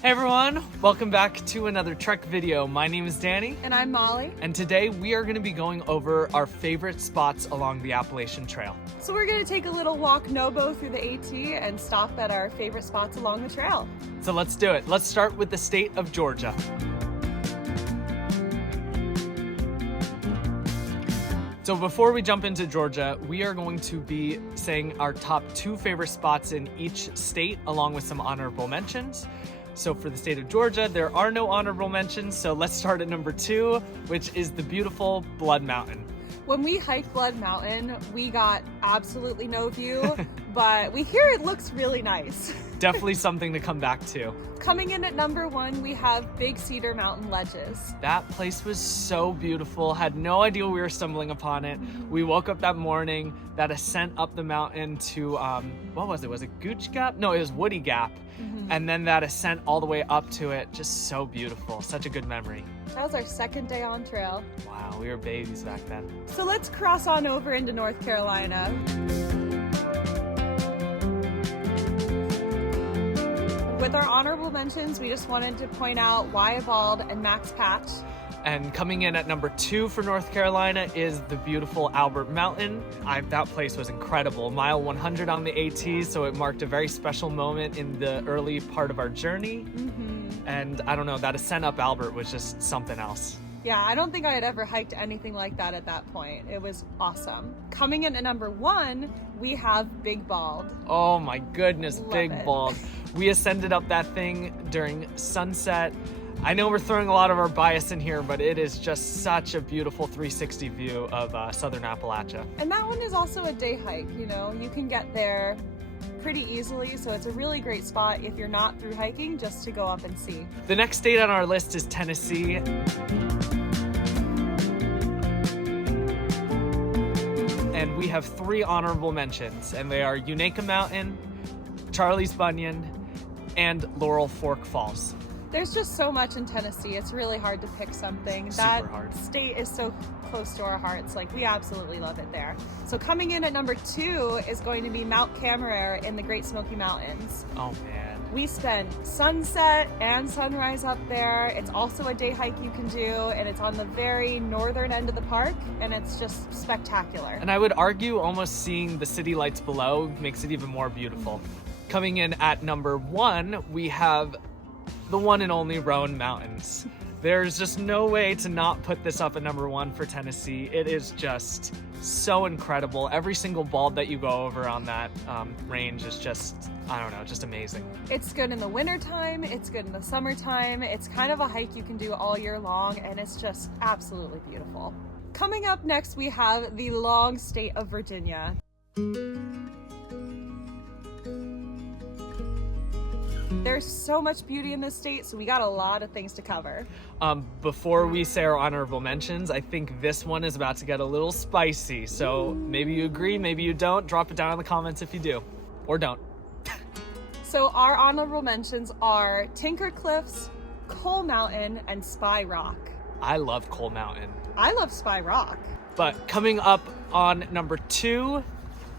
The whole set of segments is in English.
Hey everyone, welcome back to another trek video. My name is Danny. And I'm Molly. And today we are going to be going over our favorite spots along the Appalachian Trail. So we're going to take a little walk no-bo through the AT and stop at our favorite spots along the trail. So let's do it. Let's start with the state of Georgia. So before we jump into Georgia, we are going to be saying our top 2 favorite spots in each state along with some honorable mentions. So for the state of Georgia, there are no honorable mentions, so let's start at number 2, which is the beautiful Blood Mountain. When we hiked Blood Mountain, we got absolutely no view, but we hear it looks really nice. Definitely something to come back to. Coming in at number 1, we have Big Cedar Mountain Ledges. That place was so beautiful. Had no idea we were stumbling upon it. We woke up that morning, that ascent up the mountain to, what was it? Was it Gooch Gap? No, it was Woody Gap. And then that ascent all the way up to it, just so beautiful. Such a good memory. That was our second day on trail. Wow, we were babies back then. So let's cross on over into North Carolina. With our honorable mentions, we just wanted to point out Wyabald and Max Patch. And coming in at number 2 for North Carolina is the beautiful Albert Mountain. That place was incredible. Mile 100 on the AT, so it marked a very special moment in the early part of our journey. And I don't know, that ascent up Albert was just something else. Yeah, I don't think I had ever hiked anything like that at that point. It was awesome. Coming in at number 1, we have Big Bald. Oh my goodness, Love Big it. Bald. We ascended up that thing during sunset. I know we're throwing a lot of our bias in here, but it is just such a beautiful 360 view of southern Appalachia. And that one is also a day hike, you know. You can get there pretty easily, so it's a really great spot if you're not through hiking, just to go up and see. The next state on our list is Tennessee. And we have 3 honorable mentions, and they are Unaka Mountain, Charlie's Bunyan, and Laurel Fork Falls. There's just so much in Tennessee, it's really hard to pick something. Super That hard. state is so close to our hearts, like we absolutely love it there. So coming in at number 2 is going to be Mount Cameron in the Great Smoky Mountains. Oh man. We spent sunset and sunrise up there. It's also a day hike you can do, and it's on the very northern end of the park, and it's just spectacular. And I would argue almost seeing the city lights below makes it even more beautiful. Coming in at number 1, we have the one and only Roan Mountains. There's just no way to not put this up at number 1 for Tennessee. It is just so incredible. Every single bald that you go over on that range is just, I don't know, just amazing. It's good in the wintertime, it's good in the summertime. It's kind of a hike you can do all year long, and it's just absolutely beautiful. Coming up next, we have the long state of Virginia. There's so much beauty in this state, so we got a lot of things to cover. Before we say our honorable mentions, I think this one is about to get a little spicy. So maybe you agree, maybe you don't. Drop it down in the comments if you do, or don't. So our honorable mentions are Tinker Cliffs, Coal Mountain, and Spy Rock. I love Coal Mountain. I love Spy Rock. But coming up on number 2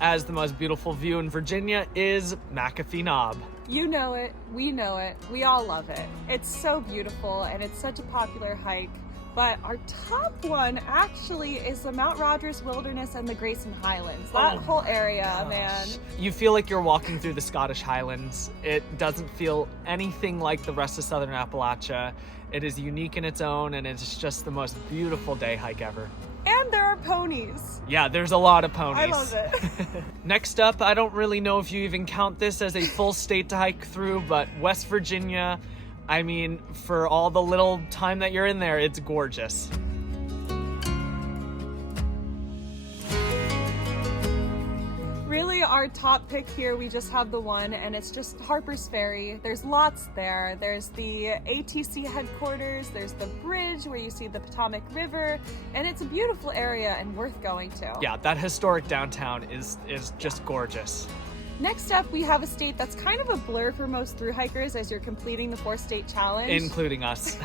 as the most beautiful view in Virginia is McAfee Knob. You know it, we know it, we all love it. It's so beautiful and it's such a popular hike. But our top one actually is the Mount Rogers Wilderness and the Grayson Highlands. That whole area, man. You feel like you're walking through the Scottish Highlands. It doesn't feel anything like the rest of southern Appalachia. It is unique in its own, and it's just the most beautiful day hike ever. And there are ponies. Yeah, there's a lot of ponies. I love it. Next up, I don't really know if you even count this as a full state to hike through, but West Virginia, I mean, for all the little time that you're in there, it's gorgeous. Really, our top pick here, we just have the one, and it's just Harper's Ferry. There's lots there. There's the ATC headquarters, there's the bridge where you see the Potomac River, and it's a beautiful area and worth going to. Yeah, that historic downtown is just gorgeous. Next up, we have a state that's kind of a blur for most thru hikers as you're completing the 4-state challenge. Including us.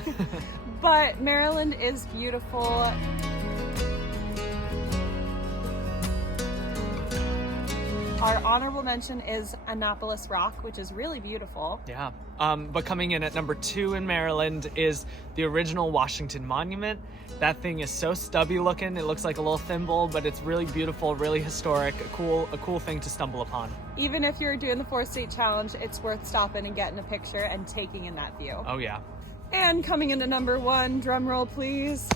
But Maryland is beautiful. Our honorable mention is Annapolis Rock, which is really beautiful. Yeah. But coming in at number 2 in Maryland is the original Washington Monument. That thing is so stubby looking. It looks like a little thimble, but it's really beautiful, really historic, a cool thing to stumble upon. Even if you're doing the 4-state challenge, it's worth stopping and getting a picture and taking in that view. Oh yeah. And coming into number 1, drum roll please,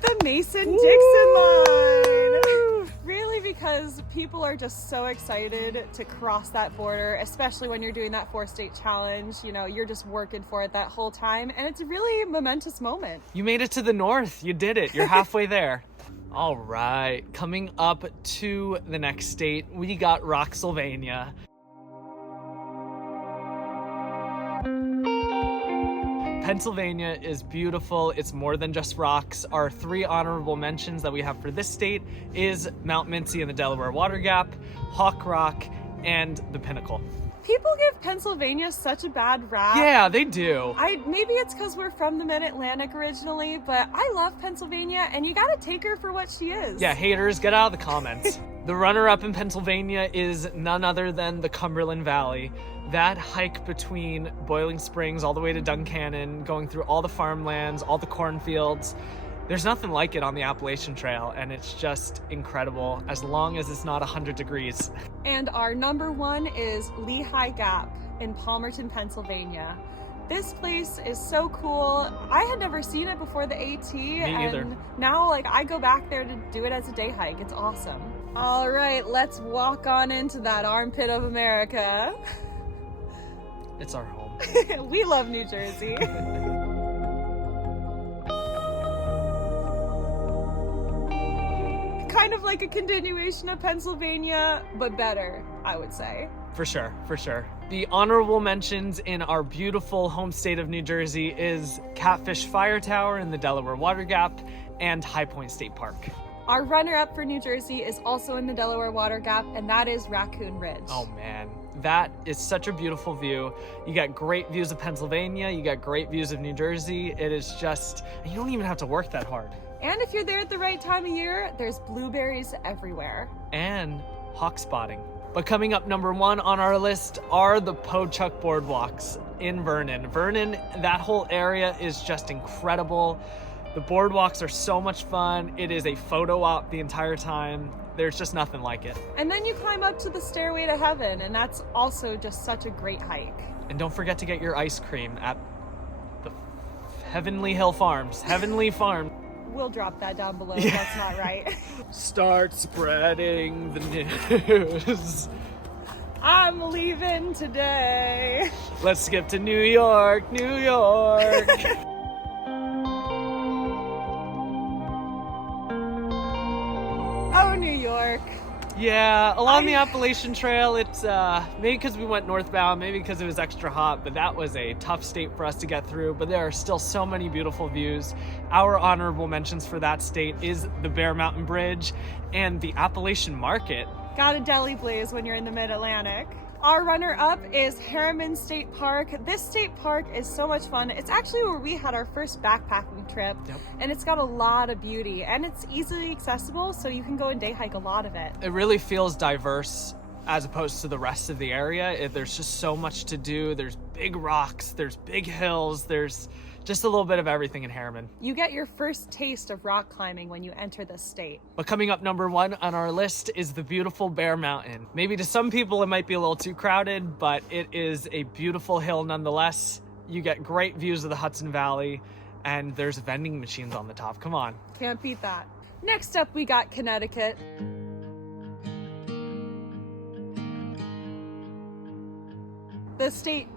the Mason-Dixon line. Really, because people are just so excited to cross that border, especially when you're doing that 4-state challenge. You know, you're just working for it that whole time, and it's a really momentous moment. You made it to the north. You did it. You're halfway there. All right. Coming up to the next state, we got Rocksylvania. Pennsylvania is beautiful. It's more than just rocks. Our 3 honorable mentions that we have for this state is Mount Mincy and the Delaware Water Gap, Hawk Rock, and the Pinnacle. People give Pennsylvania such a bad rap. Yeah, they do. Maybe it's because we're from the Mid-Atlantic originally, but I love Pennsylvania, and you gotta take her for what she is. Yeah, haters, get out of the comments. The runner-up in Pennsylvania is none other than the Cumberland Valley. That hike between Boiling Springs all the way to Duncannon, going through all the farmlands, all the cornfields, there's nothing like it on the Appalachian Trail, and it's just incredible as long as it's not 100 degrees. And our number 1 is Lehigh Gap in Palmerton, Pennsylvania. This place is so cool. I had never seen it before the AT. Me either. And now I go back there to do it as a day hike. It's awesome. All right, let's walk on into that armpit of America. It's our home. We love New Jersey. Kind of like a continuation of Pennsylvania, but better, I would say. For sure, for sure. The honorable mentions in our beautiful home state of New Jersey is Catfish Fire Tower in the Delaware Water Gap and High Point State Park. Our runner-up for New Jersey is also in the Delaware Water Gap, and that is Raccoon Ridge. Oh man, that is such a beautiful view. You got great views of Pennsylvania, you got great views of New Jersey. It is just, you don't even have to work that hard. And if you're there at the right time of year, there's blueberries everywhere. And hawk spotting. But coming up number 1 on our list are the Pochuck Boardwalks in Vernon. Vernon, that whole area is just incredible. The boardwalks are so much fun. It is a photo op the entire time. There's just nothing like it. And then you climb up to the Stairway to Heaven, and that's also just such a great hike. And don't forget to get your ice cream at the Heavenly Hill Farms. Heavenly Farm. We'll drop that down below. Yeah. That's not right. Start spreading the news. I'm leaving today. Let's skip to New York, New York. Oh, New York. Yeah, along the Appalachian Trail, it's maybe because we went northbound, maybe because it was extra hot, but that was a tough state for us to get through. But there are still so many beautiful views. Our honorable mentions for that state is the Bear Mountain Bridge and the Appalachian Market. Got a deli blaze when you're in the Mid-Atlantic. Our runner-up is Harriman State Park. This state park is so much fun. It's actually where we had our first backpacking trip. Yep. And it's got a lot of beauty, and it's easily accessible, so you can go and day hike a lot of it. It really feels diverse as opposed to the rest of the area. There's just so much to do. There's big rocks, there's big hills, there's just a little bit of everything in Harriman. You get your first taste of rock climbing when you enter this state. But coming up number 1 on our list is the beautiful Bear Mountain. Maybe to some people it might be a little too crowded, but it is a beautiful hill nonetheless. You get great views of the Hudson Valley, and there's vending machines on the top. Come on. Can't beat that. Next up, we got Connecticut. The state,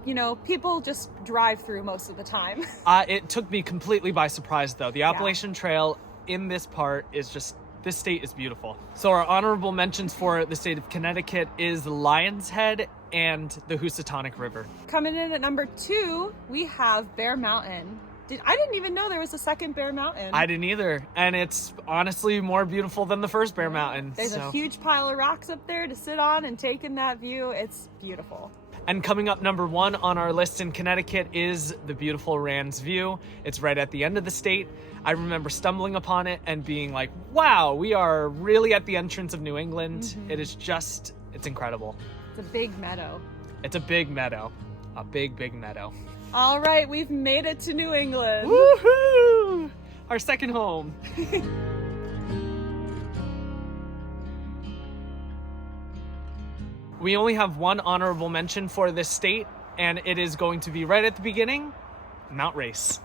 people just drive through most of the time. It took me completely by surprise, though. The Appalachian Trail in this part is just, this state is beautiful. So our honorable mentions for the state of Connecticut is Lion's Head and the Housatonic River. Coming in at number 2, we have Bear Mountain. I didn't even know there was a second Bear Mountain. I didn't either. And it's honestly more beautiful than the first Bear Mountain. There's a huge pile of rocks up there to sit on and take in that view. It's beautiful. And coming up number 1 on our list in Connecticut is the beautiful Rand's View. It's right at the end of the state. I remember stumbling upon it and being like, wow, we are really at the entrance of New England. It is just, it's incredible. It's a big meadow. It's a big meadow. A big, big meadow. All right, we've made it to New England. Woohoo! Our second home. We only have one honorable mention for this state, and it is going to be right at the beginning, Mount Race.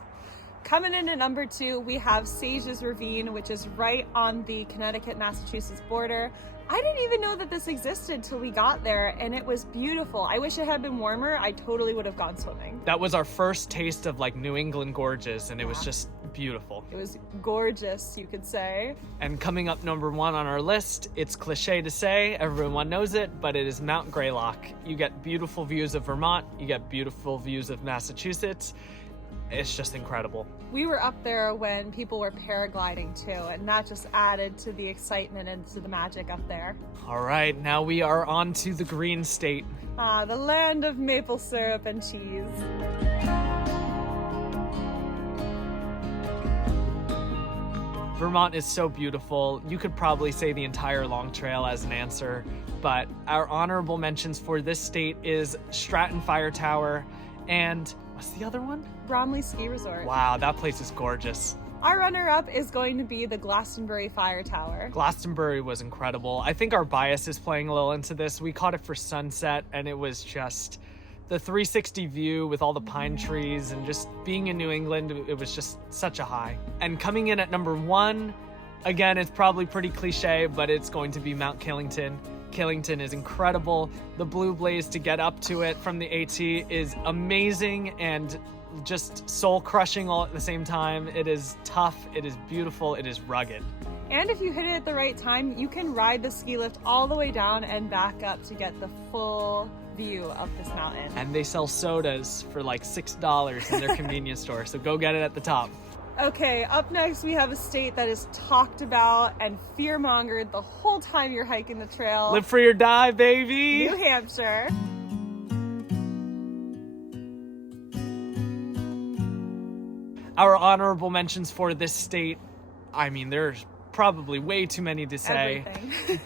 Coming in at number 2, we have Sages Ravine, which is right on the Connecticut-Massachusetts border. I didn't even know that this existed till we got there, and it was beautiful. I wish it had been warmer. I totally would have gone swimming. That was our first taste of like New England gorges, and it was just beautiful. It was gorgeous, you could say. And coming up number 1 on our list, it's cliche to say, everyone knows it, but it is Mount Greylock. You get beautiful views of Vermont, you get beautiful views of Massachusetts. It's just incredible. We were up there when people were paragliding too, and that just added to the excitement and to the magic up there. All right, now we are on to the Green State. Ah, the land of maple syrup and cheese. Vermont is so beautiful. You could probably say the entire Long Trail as an answer, but our honorable mentions for this state is Stratton Fire Tower and what's the other one? Bromley Ski Resort. Wow, that place is gorgeous. Our runner-up is going to be the Glastonbury Fire Tower. Glastonbury was incredible. I think our bias is playing a little into this. We caught it for sunset, and it was just the 360 view with all the pine trees, and just being in New England, it was just such a high. And coming in at number 1, again, it's probably pretty cliche, but it's going to be Mount Killington. Killington is incredible. The blue blaze to get up to it from the AT is amazing and just soul crushing all at the same time. It is tough, it is beautiful, it is rugged. And if you hit it at the right time, you can ride the ski lift all the way down and back up to get the full view of this mountain. And they sell sodas for like $6 in their convenience store, so go get it at the top. Okay, up next we have a state that is talked about and fear-mongered the whole time you're hiking the trail. Live free or die, baby! New Hampshire. Our honorable mentions for this state, I mean, there's probably way too many to say,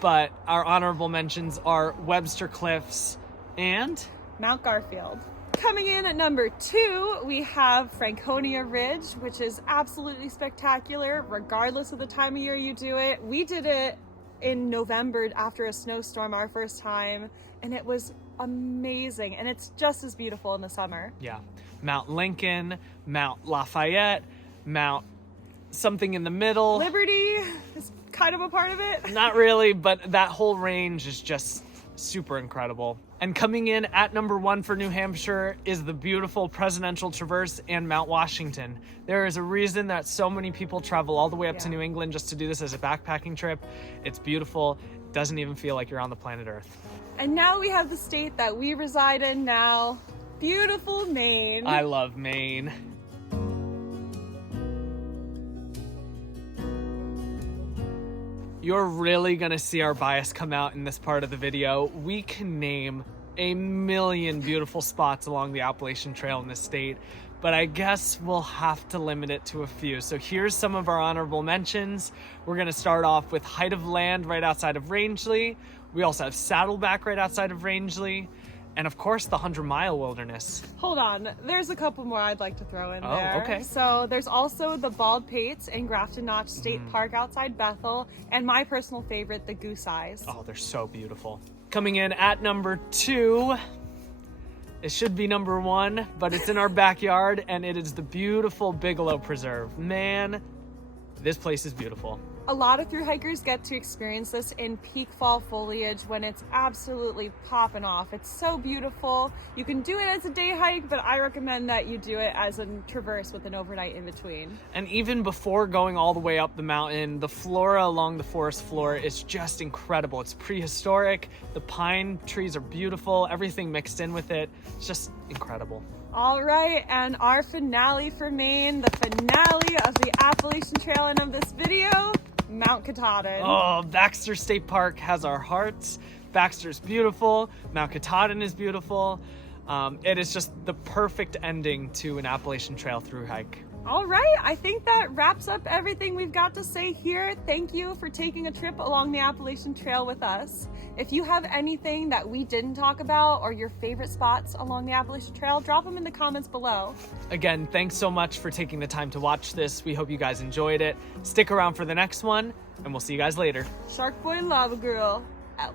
but our honorable mentions are Webster Cliffs and Mount Garfield. Coming in at number 2, we have Franconia Ridge, which is absolutely spectacular, regardless of the time of year you do it. We did it in November after a snowstorm our first time, and it was amazing, and it's just as beautiful in the summer. Yeah. Mount Lincoln, Mount Lafayette, Mount something in the middle. Liberty is kind of a part of it. Not really, but that whole range is just super incredible. And coming in at number 1 for New Hampshire is the beautiful Presidential Traverse and Mount Washington. There is a reason that so many people travel all the way up to New England just to do this as a backpacking trip. It's beautiful. It doesn't even feel like you're on the planet Earth. And now we have the state that we reside in now, beautiful Maine. I love Maine. You're really gonna see our bias come out in this part of the video. We can name a million beautiful spots along the Appalachian Trail in this state, but I guess we'll have to limit it to a few. So here's some of our honorable mentions. We're gonna start off with Height of Land right outside of Rangeley. We also have Saddleback right outside of Rangeley. And of course, the 100-mile wilderness. Hold on, there's a couple more I'd like to throw in there. Okay. So there's also the Bald Pates in Grafton Notch State Park outside Bethel, and my personal favorite, the Goose Eyes. Oh, they're so beautiful. Coming in at number 2, it should be number 1, but it's in our backyard, and it is the beautiful Bigelow Preserve. Man, this place is beautiful. A lot of thru hikers get to experience this in peak fall foliage when it's absolutely popping off. It's so beautiful. You can do it as a day hike, but I recommend that you do it as a traverse with an overnight in between. And even before going all the way up the mountain, the flora along the forest floor is just incredible. It's prehistoric. The pine trees are beautiful. Everything mixed in with it. It's just incredible. All right, and our finale for Maine, the finale of the Appalachian Trail and of this video, Mount Katahdin. Oh, Baxter State Park has our hearts. Baxter's beautiful. Mount Katahdin is beautiful. It is just the perfect ending to an Appalachian Trail thru hike. All right, I think that wraps up everything we've got to say here. Thank you for taking a trip along the Appalachian Trail with us. If you have anything that we didn't talk about or your favorite spots along the Appalachian Trail, drop them in the comments below. Again, thanks so much for taking the time to watch this. We hope you guys enjoyed it. Stick around for the next one, and we'll see you guys later. Shark Boy Lava Girl, out.